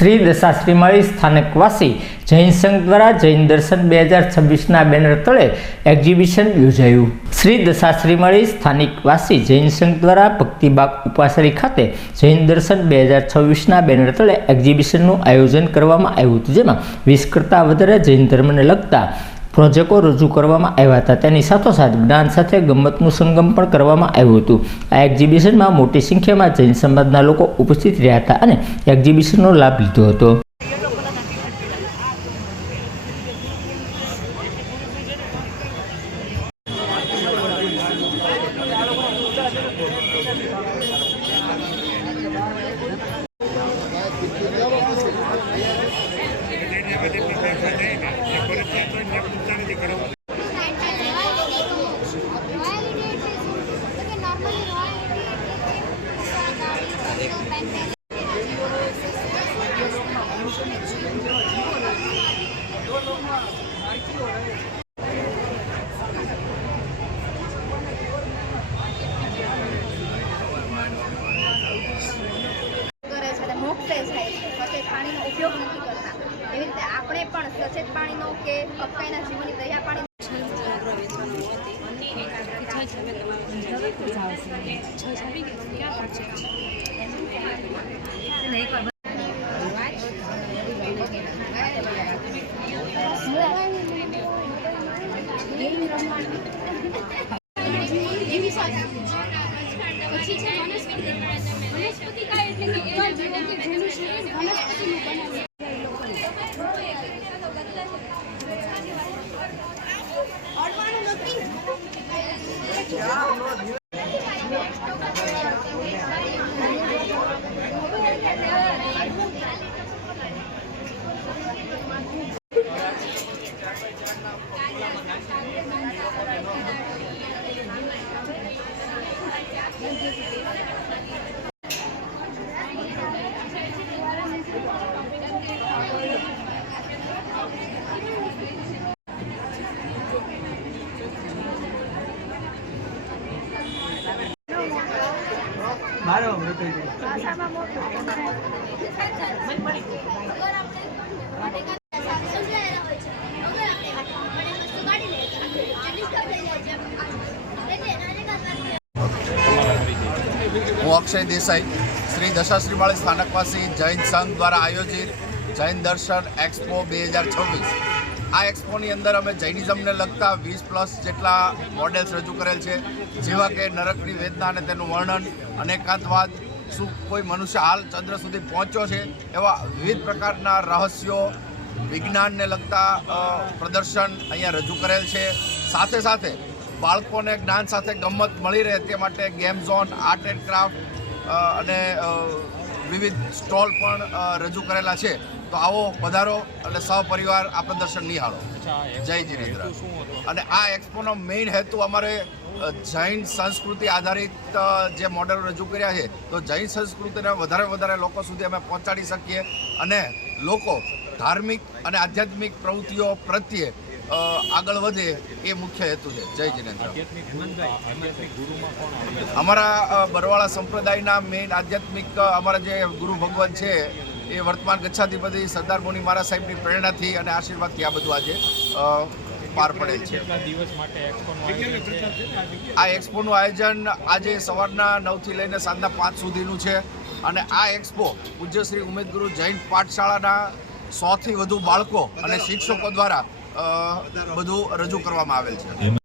શ્રી દશાશ્રીમાળી સ્થાનકવાસી જૈન સંઘ દ્વારા જૈન દર્શન બે હજાર છવ્વીસના બેનર તળે એક્ઝિબિશન યોજાયું. શ્રી દશાશ્રીમાળી સ્થાનિકવાસી જૈન સંઘ દ્વારા ભક્તિબાગ ઉપાસરી ખાતે જૈન દર્શન બે હજાર છવ્વીસના બેનર તળે એક્ઝિબિશનનું આયોજન કરવામાં આવ્યું હતું. જેમાં વીસ કરતાં વધારે જૈન ધર્મને લગતા પ્રોજેક્ટો રજૂ કરવામાં આવ્યા હતા. તેની સાથોસાથ જ્ઞાન સાથે ગમ્મતનું સંગમ પણ કરવામાં આવ્યું હતું. આ એક્ઝિબિશનમાં મોટી સંખ્યામાં જૈન સમાજના લોકો ઉપસ્થિત રહ્યા હતા અને એક્ઝિબિશનનો લાભ લીધો હતો. કરે છે અને મોક્ષે જાય છે સચેત પાણીનો ઉપયોગ નથી કરતા એવી રીતે આપણે પણ સચેત પાણીનો કે અપકાઈના જીવનની દયા પાણી વનસ્પતિ કાય એટલે કે એવા જીવો કે જેનું શરીર વનસ્પતિનું બનેલું ભાષામાં હું અક્ષય દેસાઈ શ્રી દશાશ્રીમાળી સ્થાનકવાસી જૈન સંઘ દ્વારા આયોજિત જૈન દર્શન એક્સપો બે હજાર છવ્વીસ. આ એક્સપોની અંદર અમે જૈનિઝમને લગતા વીસ પ્લસ જેટલા મોડેલ્સ રજૂ કરેલ છે, જેવા કે નરકની વેદના અને તેનું વર્ણન, અનેકાંતવાદ, શું કોઈ મનુષ્ય હાલ ચંદ્ર સુધી પહોંચ્યો છે, એવા વિવિધ પ્રકારના રહસ્યો વિજ્ઞાનને લગતા પ્રદર્શન અહીંયા રજૂ કરેલ છે. સાથે સાથે બાળકોને જ્ઞાન સાથે ગમત મળી રહે તે માટે game zone, art and craft અને વિવિધ સ્ટોલ પણ રજૂ કરેલા છે. તો આવો પધારો અને સહપરિવાર આ પ્રદર્શન નિહાળો. જય જીનેન્દ્ર. અને આ એક્સપોનો મેઇન હેતુ અમારે જૈન સંસ્કૃતિ આધારિત જે મોડેલો રજૂ કર્યા છે તો જૈન સંસ્કૃતિને વધારે વધારે લોકો સુધી અમે પહોંચાડી શકીએ અને લોકો ધાર્મિક અને આધ્યાત્મિક પ્રવૃત્તિઓ પ્રત્યે આગળ વધે એ મુખ્ય હેતુ છે. જય જીનેન્દ્ર. અમારા બરવાળા સંપ્રદાયના મેઇન આધ્યાત્મિક અમારા જે ગુરુ ભગવાન છે, એ વર્તમાન ગચ્છાધિપતિ સરદાર મુનિ મહારાજ સાહેબની પ્રેરણાથી અને આશીર્વાદથી આ બધું આજે પાર પડેલ છે. આ એક્સપોનું આયોજન આજે સવારના નવથી લઈને સાંજના પાંચ સુધીનું છે અને આ એક્સપો પૂજ્ય શ્રી ઉમેદગુરુ જૈન પાઠશાળાના સોથી વધુ બાળકો અને શિક્ષકો દ્વારા બધું રજૂ કરવામાં આવેલ છે.